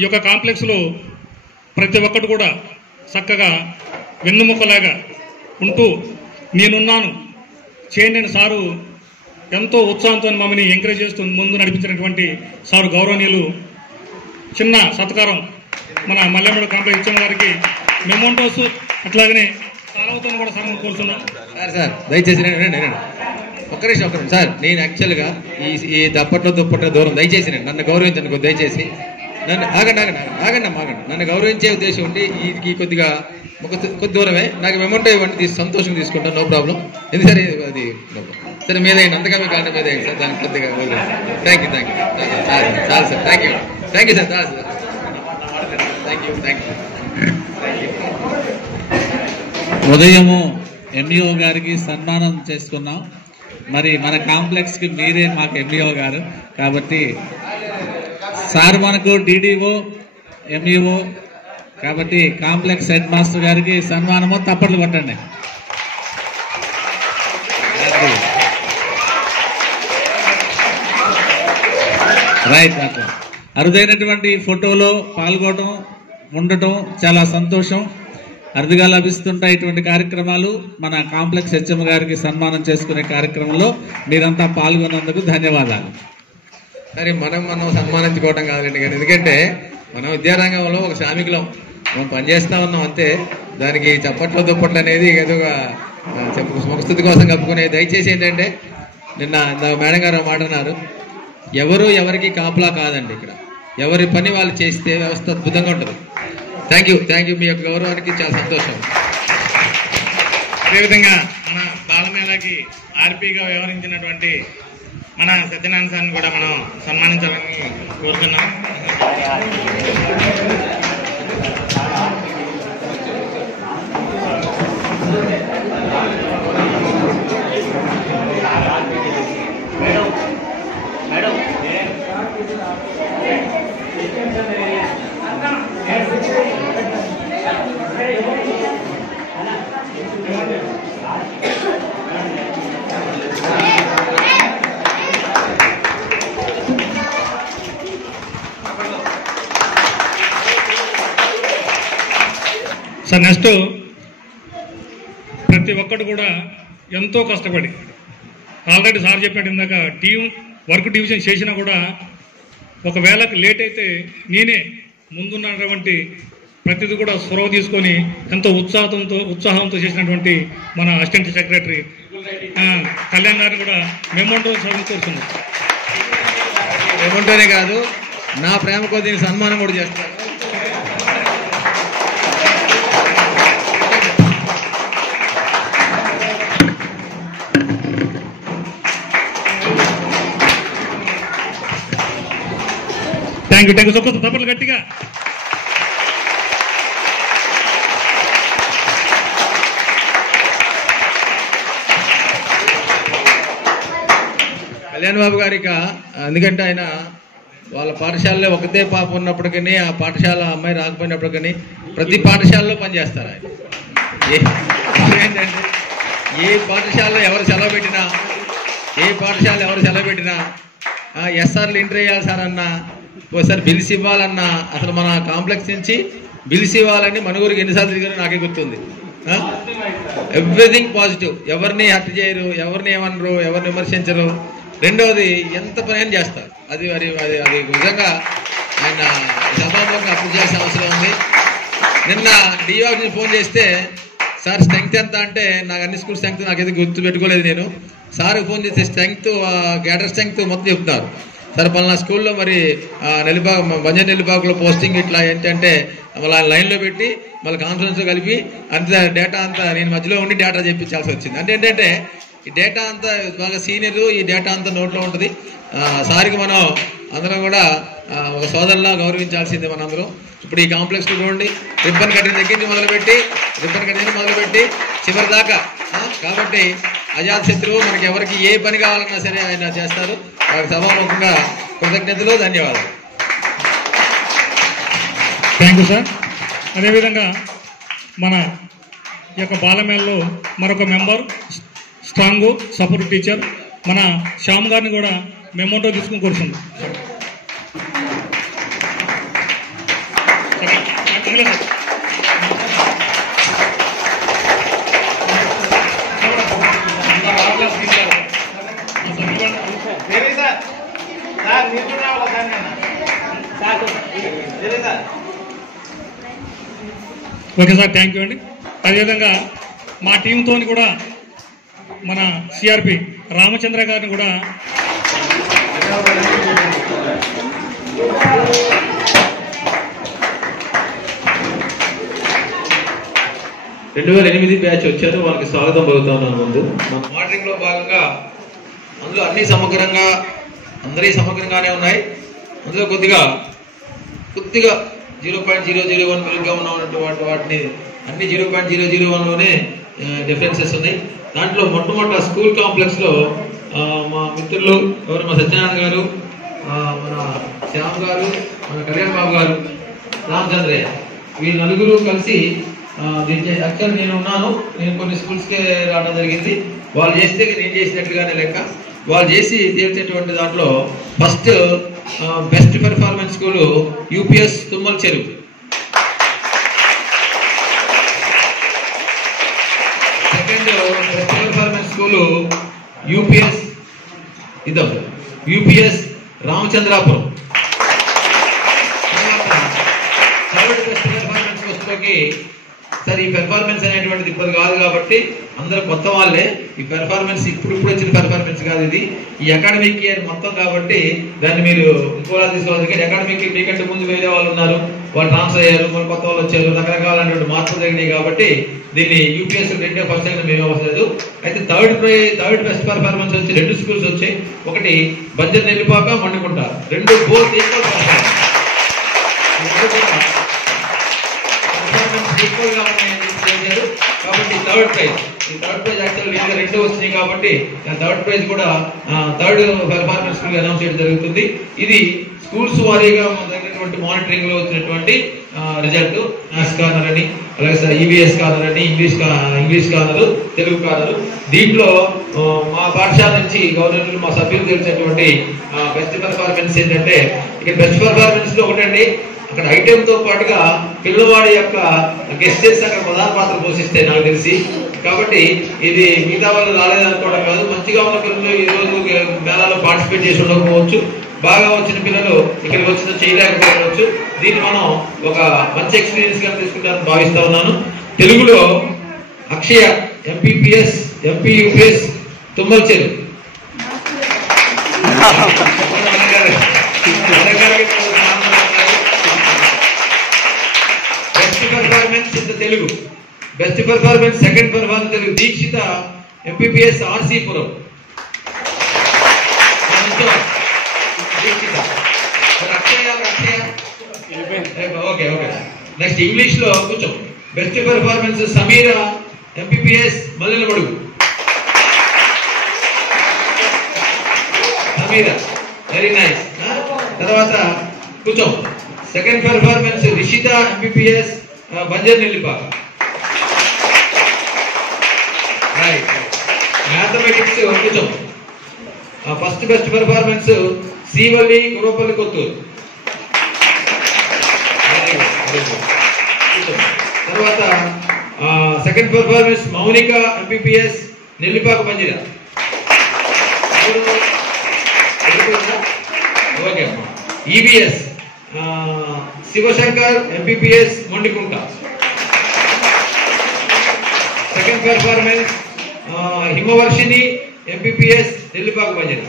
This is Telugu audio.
ఈ యొక్క కాంప్లెక్స్లో ప్రతి ఒక్కటి కూడా చక్కగా వెన్నుముక్కలాగా ఉంటూ నేనున్నాను చేయండి సారు ఎంతో ఉత్సాహంతో మమ్మల్ని ఎంకరేజ్ చేస్తూ ముందు నడిపించినటువంటి సారు గౌరవనీయులు చిన్న సత్కారం మన మల్లెమూడి కాంప్లెక్స్ ఇచ్చిన వారికి మెమోంటోస్ అట్లాగనే సారవతో కూడా సార్ కోరుతున్నాం. సార్ దయచేసి ఒక్క నిమిషం సార్, నేను యాక్చువల్గా ఈ దుప్పట్లో దూరం దయచేసి నన్ను గౌరవించండి, దయచేసి నన్ను ఆగండి నన్ను గౌరవించే ఉద్దేశం ఉండి ఈ కొద్దిగా కొద్ది దూరమే నాకు మెమోంటో ఇవ్వండి, సంతోషం తీసుకుంటాను, నో ప్రాబ్లం. ఎందుకు సరే అది సరే మీదైంది, అంతగా మీ కారణం మీదైంది సార్, దానికి కొద్దిగా థ్యాంక్ యూ చాలు సార్, థ్యాంక్ యూ సార్, చాలు సార్, థ్యాంక్ యూ. ఉదయము ఎంఈఓ గారికి సన్మానం చేసుకున్నాం. మరి మన కాంప్లెక్స్కి మీరే మాకు ఎంఈఓ గారు కాబట్టి సార్ మనకు డిడిఓ ఎంఈఓ కాబట్టి కాంప్లెక్స్ హెడ్ మాస్టర్ గారికి సన్మానము తప్పట్లు కొట్టండి. రైట్. అట్లా అరుదైనటువంటి ఫోటోలో పాల్గొనడం ఉండటం చాలా సంతోషం. అరుదుగా లభిస్తుంటాయి ఇటువంటి కార్యక్రమాలు. మన కాంప్లెక్స్ హెచ్ఎం గారికి సన్మానం చేసుకునే కార్యక్రమంలో మీరంతా పాల్గొన్నందుకు ధన్యవాదాలు. సరే మనం సన్మానించుకోవడం కాదండి, కానీ ఎందుకంటే మనం విద్యారంగంలో ఒక శ్రామికులం, మనం పనిచేస్తా ఉన్నాం అంతే. దానికి చప్పట్లు దుప్పట్లు అనేది ఏదో ముఖస్థుతి కోసం కప్పుకునే. దయచేసి ఏంటంటే నిన్న మేడం గారు మాట అన్నారు, ఎవరు ఎవరికి కాపులా కాదండి, ఇక్కడ ఎవరి పని వాళ్ళు చేస్తే వ్యవస్థ అద్భుతంగా ఉంటుంది. థ్యాంక్ యూ మీ యొక్క గౌరవానికి చాలా సంతోషం. అదేవిధంగా మన బాలమేళకి ఆర్పీగా వ్యవహరించినటువంటి మన సత్యనారాయణ సార్ని కూడా మనం సన్మానించాలని కోరుతున్నాం. సార్ నెక్స్ట్ ప్రతి ఒక్కటి కూడా ఎంతో కష్టపడి ఆల్రెడీ సార్ చెప్పినట్టు ఇందాక వర్క్ డివిజన్ చేసినా కూడా ఒకవేళ లేట్ అయితే నేనే ముందున్నటువంటి ప్రతిదీ కూడా చొరవ తీసుకొని ఎంతో ఉత్సాహంతో చేసినటువంటి మన అసిస్టెంట్ సెక్రటరీ కళ్యాణ్ గారిని కూడా మెమోంటో కోరుతున్నాం. మెమోంటోనే కాదు, నా ప్రేమ కొద్ది సన్మానం కూడా చేస్తాను. థ్యాంక్ యూ తప్పట్లు గట్టిగా. కళ్యాణ్ బాబు గారికి ఎందుకంటే ఆయన వాళ్ళ పాఠశాలలో ఒకటే పాప ఉన్నప్పటికీ ఆ పాఠశాల అమ్మాయి రాకపోయినప్పటికీ ప్రతి పాఠశాలలో పనిచేస్తారు ఆయన. ఏంటంటే ఏ పాఠశాలలో ఎవరు సెలవు పెట్టినా ఎస్ఆర్లు ఎంట్రీ చేయాలి సార్ అన్నా, ఒకసారి బిల్స్ ఇవ్వాలన్నా, అసలు మన కాంప్లెక్స్ నుంచి బిల్స్ ఇవ్వాలని మన ఊరికి ఎన్నిసార్లు తిరిగారో నాకే గుర్తుంది. ఎవ్రీథింగ్ పాజిటివ్, ఎవరిని హర్ట్ చేయరు, ఎవరిని ఏమనరు, ఎవరిని విమర్శించరు. రెండవది ఎంత పని చేస్తారు, అది నిజంగా ఆయన సభాముఖంగా అప్రూవ్ చేయాల్సిన అవసరం ఉంది. నిన్న డిఓ ఫోన్ చేస్తే సార్ స్ట్రెంగ్త్ ఎంత అంటే నాకు అన్ని స్కూల్ స్ట్రెంగ్త్ నాకైతే గుర్తు పెట్టుకోలేదు. నేను సార్కి ఫోన్ చేస్తే స్ట్రెంగ్త్ క్యాడర్ స్ట్రెంగ్త్ మొత్తం చెప్తున్నారు. సార్ పలానా స్కూల్లో మరి బంజర్ నెల్లిపాకులో పోస్టింగ్ ఇట్లా ఏంటంటే మళ్ళీ లైన్లో పెట్టి మళ్ళీ కాన్ఫరెన్స్లో కలిపి అంత డేటా అంతా నేను మధ్యలో ఉండి డేటా చెప్పించాల్సి వచ్చింది. అంటే ఏంటంటే ఈ డేటా అంతా బాగా సీనియర్, ఈ డేటా అంతా నోట్లో ఉంటుంది. సార్కి మనం అందరం కూడా ఒక సోదరులా గౌరవించాల్సిందే మనందరం. ఇప్పుడు ఈ కాంప్లెక్స్లో చూడండి, రిబ్బన్ కటింగ్ దగ్గర నుంచి మొదలుపెట్టి చివరి దాకా. కాబట్టి అజాత్ శత్రువు మనకి ఎవరికి ఏ పని కావాలన్నా సరే ఆయన చేస్తారు. వారికి సభాముఖంగా కృతజ్ఞతలు, ధన్యవాదాలు. Thank you sir. అదేవిధంగా మన ఈ యొక్క బాలమేళలో మరొక మెంబర్ స్ట్రాంగ్ సపోర్ట్ టీచర్ మన శ్యామ్ గారిని కూడా మెమోంటో తీసుకుని కూర్చుంది. ఓకే సార్, థ్యాంక్ యూ అండి. అదేవిధంగా మా టీంతో కూడా మన సిఆర్పి రామచంద్ర గారిని కూడా 2008 బ్యాచ్ వచ్చారు, వాళ్ళకి స్వాగతం పలుకుతున్నాను. ముందు మోడలింగ్ లో భాగంగా అందులో అన్ని సమగ్రంగా అందరి సమగ్రంగానే ఉన్నాయి. అందులో కొద్దిగా 0.001 మెరుగ్గా ఉన్నటువంటి వాటిని అన్ని 0.001లోనే డిఫరెన్సెస్ ఉన్నాయి. దాంట్లో మొట్టమొదటి స్కూల్ కాంప్లెక్స్ లో మా మిత్రులు ఎవరు, మా సత్యనారాయణ గారు, మన శ్యామ్ గారు, మన కళ్యాణ్ బాబు గారు, రామచంద్రయ్య, వీళ్ళు నలుగురు కలిసి యాక్చువల్ నేను కొన్ని స్కూల్స్కే రావడం జరిగింది. వాళ్ళు చేస్తే నేను చేసినట్లుగానే లెక్క. వాళ్ళు చేసి తేల్చేటువంటి దాంట్లో first best performance school UPS Tummala Cheruvu, second best performance school UPS Ramachandrapuram, third best performance వస్తువుకి సార్ ఈ పెర్ఫార్మెన్స్ అనేటువంటిది ఇప్పుడు కాదు కాబట్టి అందరూ కొత్త వాళ్ళే. ఈ పెర్ఫార్మెన్స్ ఇప్పుడు వచ్చిన పెర్ఫార్మెన్స్ కాదు, ఇది ఈ అకాడమిక్ ఇయర్ మొత్తం కాబట్టి దాన్ని మీరు ఇంకోలా తీసుకోవాలి. అకాడమిక్ మీకంటే ముందు వేరే వాళ్ళు ఉన్నారు, వాళ్ళు ట్రాన్స్ఫర్ అయ్యారు, మన కొత్త వాళ్ళు వచ్చారు, రకరకాలైనటువంటి మార్పులు జరిగినాయి కాబట్టి దీన్ని యూపీఎస్ రెండే ఫస్ట్ టైం మేము అవసరం. అయితే థర్డ్ బెస్ట్ పెర్ఫార్మెన్స్ వచ్చి 2 స్కూల్స్ వచ్చాయి. ఒకటి Banjar Nellipaka, Mandukunta, 2 both equal performance equal గా ఉన్నాయని కాబట్టి థర్డ్ ప్రైజ్ యాక్చువల్ గా 2 వచ్చినాయి కాబట్టి థర్డ్ ప్రైజ్ కూడా థర్డ్ పెర్ఫార్మెన్స్ స్కూల్ అనౌన్స్ చేయడం జరుగుతుంది. ఇది స్కూల్స్ వారీగా మన దగ్గర మానిటరింగ్ లో వచ్చినటువంటి రిజల్ట్. మ్యాథ్స్ కార్నర్ అని, అలాగే ఈవీఎస్ కార్నర్ అని, ఇంగ్లీష్ కార్నర్, తెలుగు కార్నర్. దీంట్లో మా పాఠశాల నుంచి గవర్నమెంట్ మా సభ్యులు తెలిసినటువంటి బెస్ట్ పెర్ఫార్మెన్స్ ఏంటంటే, ఇక్కడ బెస్ట్ పెర్ఫార్మెన్స్ లో ఒకటండి, అక్కడ ఐటెం తో పాటుగా పిల్లవాడి యొక్క గెస్టెస్ అక్కడ ప్రధాన పాత్ర పోషిస్తాయి నాకు తెలిసి. కాబట్టి ఇది మిగతా వాళ్ళు రాలేదనుకోవడం కాదు, మంచిగా ఉన్న పిల్లలు ఈ రోజు మేళాలో పార్టిసిపేట్ చేసి ఉండకపోవచ్చు, బాగా వచ్చిన పిల్లలు ఇక్కడికి వచ్చిన చేయలేకపోవచ్చు. దీన్ని మనం ఒక మంచి ఎక్స్పీరియన్స్ గా తీసుకుంటారని భావిస్తా ఉన్నాను. తెలుగులో అక్షయ MPPS MPUPS Tummala Cheruvu, best performance in Telugu, best performance second performance Telugu Dikshitha MPPS RC Puram, okay. Next English లో కొంచెం best performance Sameera MPPS Mallelamadugu, Sameera very nice. తర్వాత కొంచెం second performance Rishitha MPPS Banjar Nellipaka, right. Mathematics కొంచెం first best performance Srivalli Gurapalli Kothuru, తర్వాత second performance Mounika MPPS Nellipaka Manjira, okay. EBS Shivashankar MPPS Mondikunta, second performance Himavarshini MPPS Nellipaka Manjira.